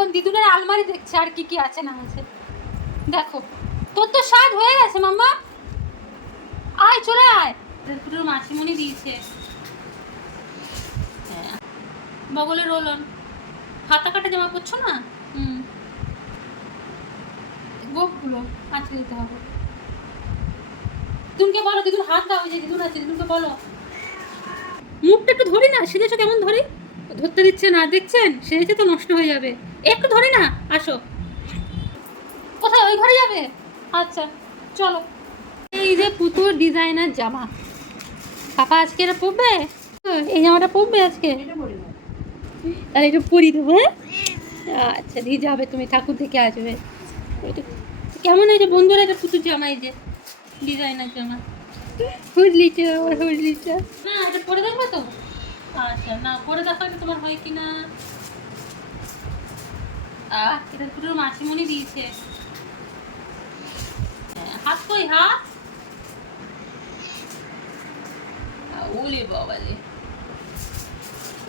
এখন দিদুনের আলমারি দেখছে আর কি কি আছে না আছে। দেখো তোর তো স্বাদ হয়ে গেছে মাম্মা, আয় চলে আয়। পুরো মাসিমণি দিয়েছে। হ্যাঁ বগলে রোল অন, হাতা কাটা জামা পরছো না? গোপগুলো আঁচড়ে দিতে হবে। দিদুনকে বলো, দিদুন হাত দাও, যে দিদুন আছে দিদুনকে বলো। মুখটা একটু ধরি না, সেজেছো কেমন ধরি? ধরতে দিচ্ছে না, দেখছেন সেজেছে তো নষ্ট হয়ে যাবে। একটু ধরি না, আসো। কোথায়, ওই ঘরে যাবে? আচ্ছা চলো। এই যে পুতুর ডিজাইনার জামা, পাপা আজকে এটা পরবে, এই জামাটা পরবে আজকে, তাহলে একটু পরি দেবো। হ্যাঁ আচ্ছা দিয়ে যাবে, তুমি ঠাকুর দেখে আসবে। কেমন হয়েছে বন্ধুরা এটা পুতুর জামা, এই যে ডিজাইনার জামা, হুজলিটা ওর হুজলিটা। না এটা পরে দেখবে তো? আচ্ছা না পরে দেখো এটা তোমার হয় কি না। এটা পুরো মাসিমণি দিয়েছে। হাত কই, হাত? ওলে বাবালে,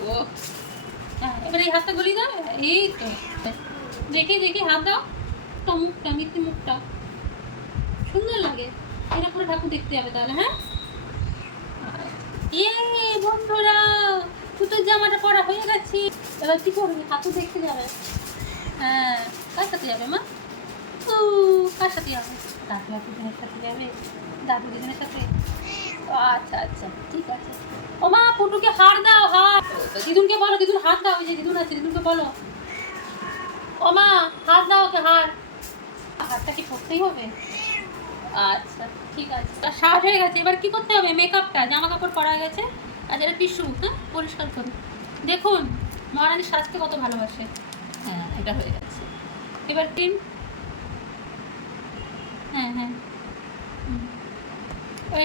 ও হ্যাঁ এবার এই হাতটা গলি দাও, এই তো দেখি দেখি হাত দাও তো, মুখটা মিথ্যে মুখটা সুন্দর লাগে, এটা করে ঠাকুর দেখতে যাবে তাহলে। হ্যাঁ ইয়ে বন্ধুরা, পুতুর জামাটা পরা হয়ে গেছে, এবার কি করবে? ঠাকুর দেখতে যাবে। হ্যাঁ কার সাথে যাবে মা? ও কার সাথে যাবে? দাদু দিদিনের সাথে যাবে, দাদু দিদিনের সাথে। আচ্ছা আচ্ছা ঠিক আছে। ও মা পুটুকে হার দাও, হার। দিদুনকে বলো, দিদুন হাত দাও, ওই যে দিদুন আছে দিদুনকে বলো। ও মা হাত দাও ওকে, হার। হাতটা কি পরতেই হবে? আচ্ছা ঠিক আছে, তা সাজ হয়ে গেছে, এবার কি করতে হবে? মেকআপটা, জামা কাপড় পরা গেছে, আর এটা টিস্যু, হ্যাঁ পরিষ্কার করুন। দেখুন মহারানী সাজতে কত ভালোবাসে। হ্যাঁ এটা হয়ে গেছে, এবার ক্রিম। হ্যাঁ হ্যাঁ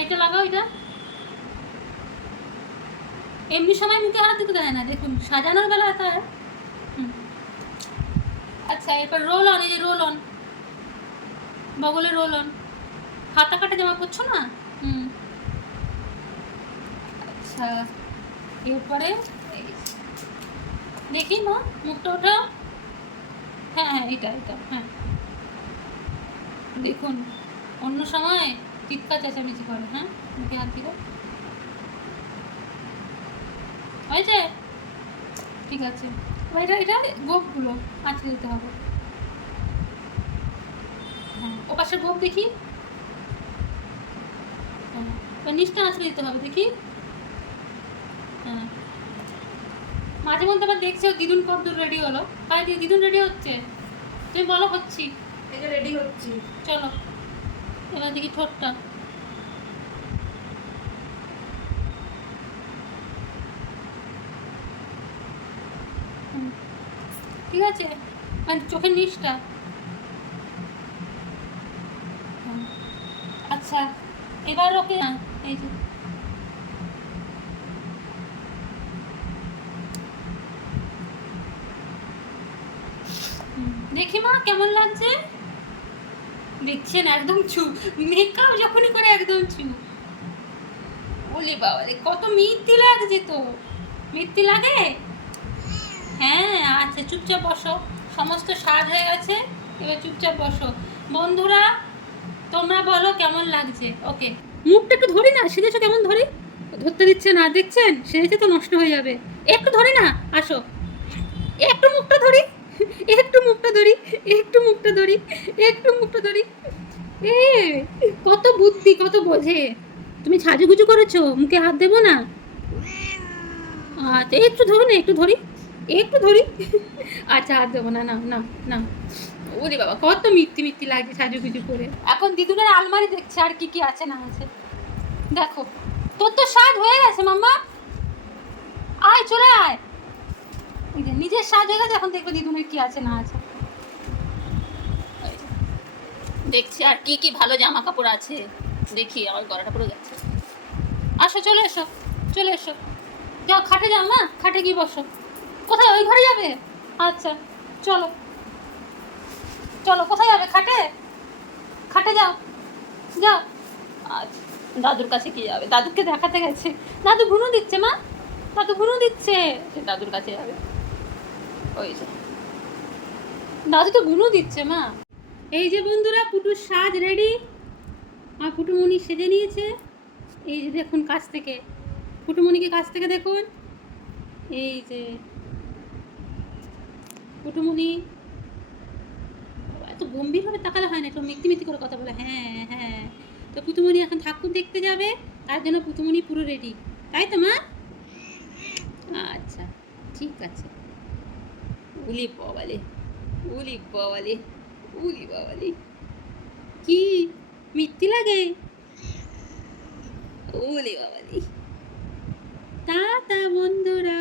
এইটা লাগাও, এটা এমনি সময় মুখে হাত দিতে দেয় না, দেখুন সাজানোর বেলা তার। আচ্ছা এরপর রোল অন, এই যে রোল অন, বগলে রোল অন, হাতা কাটা জামা পরছো না? আচ্ছা এরপরে দেখি মা মুখটা ওঠাও। হ্যাঁ হ্যাঁ এটা এটা হ্যাঁ, দেখুন অন্য সময় চিৎকার চেঁচামেচি করে। হ্যাঁ মুখে হাত দিল হয়েছে, ঠিক আছে। এটা এটা গোপগুলো আঁচড়ে দিতে হবে। হ্যাঁ ও পাশের গোপ দেখি, হ্যাঁ নিচটা আঁচড়ে দিতে হবে দেখি। হ্যাঁ মাঝে মধ্যে আবার দেখছো দিদুন কতদূর রেডি হলো, তাই দিদুন রেডি হচ্ছে, তুমি বলো হচ্ছি, এই যে রেডি হচ্ছি। চলো এবার দেখি ঠোঁটটা। ঠিক আছে, মানে চোখের নিচটা। আচ্ছা এবার ওকে এই যে দেখি মা কেমন লাগছে, দেখছেন একদম চু, মেকআপ যখনই করে একদম চু। ওলে বাবা রে কত মিথ্যি লাগছে তো, মিথ্যি লাগে। হ্যাঁ আচ্ছা চুপচাপ বসো, সমস্ত সাজ হয়ে গেছে, এবার চুপচাপ বসো। বন্ধুরা তোমরা বলো কেমন লাগছে। ওকে মুখটা একটু ধরি না, সেজেছো কেমন ধরি? ধরতে দিচ্ছে না, দেখছেন সেজেছে তো নষ্ট হয়ে যাবে। একটু ধরি না, আসো। একটু মুখটা ধরি, একটু মুখটা ধরি, একটু মুখটা ধরি, একটু মুখটা ধরি। এ কত বুদ্ধি, কত বোঝে। তুমি সাজুগুজু করেছো, মুখে হাত দেবো না? আচ্ছা একটু ধরো না, একটু ধরি, একটু ধরি। আচ্ছা হাত দেবো না, না না না। ওরে বাবা কত মিথ্যি মিথ্যি লাগছে সাজুগুজু করে। এখন দিদুনের আলমারি দেখছে আর কি কি আছে না আছে। দেখো তোর তো স্বাদ হয়ে গেছে মাম্মা, আয় চলে আয়। নিজের সাজ হয়ে গেছে, এখন দেখবে দিদুনের কি আছে না আছে। দেখছি আর কি কি ভালো জামা কাপড় আছে, দেখি আমার গলাটা পুরো গেছে। আসো চলে এসো, চলে এসো, যাও খাটে যাও মা, খাটে গিয়ে বসো। কোথায়, ওই ঘরে যাবে? আচ্ছা চলো চলো, কোথায় যাবে? খাটে, খাটে যাও যাও। আচ্ছা দাদুর কাছে কি যাবে? দাদুকে দেখাতে গেছে, দাদু ঘুনো দিচ্ছে মা, দাদু ঘুনো দিচ্ছে, দাদুর কাছে যাবে। ওই যে দাদু তো গুলো দিচ্ছে মা। এই যে বন্ধুরা, পুটুর সাজ রেডি। আমার পুটুমণি সেজে নিয়েছে। এই যে দেখুন কাছ থেকে, পুটুমণিকে কাছ থেকে দেখুন। এই যে পুটুমণি এত গম্ভীরভাবে তাকালে হয় না, একটু মিথ্যে মিথ্যে করে কথা বলে। হ্যাঁ হ্যাঁ, তো পুতুমণি এখন ঠাকুর দেখতে যাবে, তার জন্য পুতুমণি পুরো রেডি, তাই তো মা? আচ্ছা ঠিক আছে। উলি বাবালে, উলি বাবালে, উলি বাবালে, কি মিথ্যে লাগে? উলি বাবালে। টাটা বন্ধুরা।